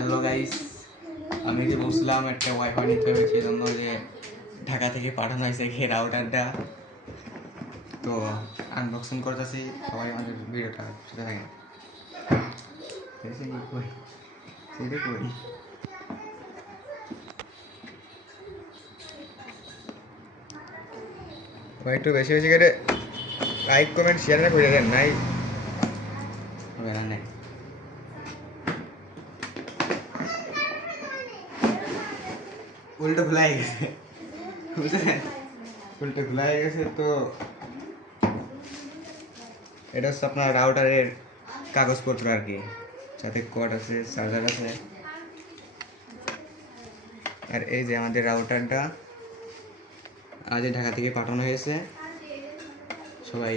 Hello guys, আমি যে বলছিলাম একটা ওয়াইফাই নিতে হবে, সেই জন্য যে ঢাকা থেকে পাঠানো হয়েছে এই রাউটারটা। তো আনবক্সিং করতেছি, সবাই আমাদের ভিডিওটা সাথে থাকে। ভাই একটু বেশি বেশি করে লাইক কমেন্ট শেয়ার করে দেন, নাই হবে না নেই। উল্টো খোলা হয়ে গেছে, বুঝলেন? উল্টো খোলা হয়ে গেছে। তো এটা হচ্ছে আপনার রাউটারের কাগজপত্র আর কি, সাথে কর্ড আছে, চার্জার আছে। আর এই যে আমাদের রাউটারটা আজ ঢাকা থেকে পাঠানো হয়েছে। সবাই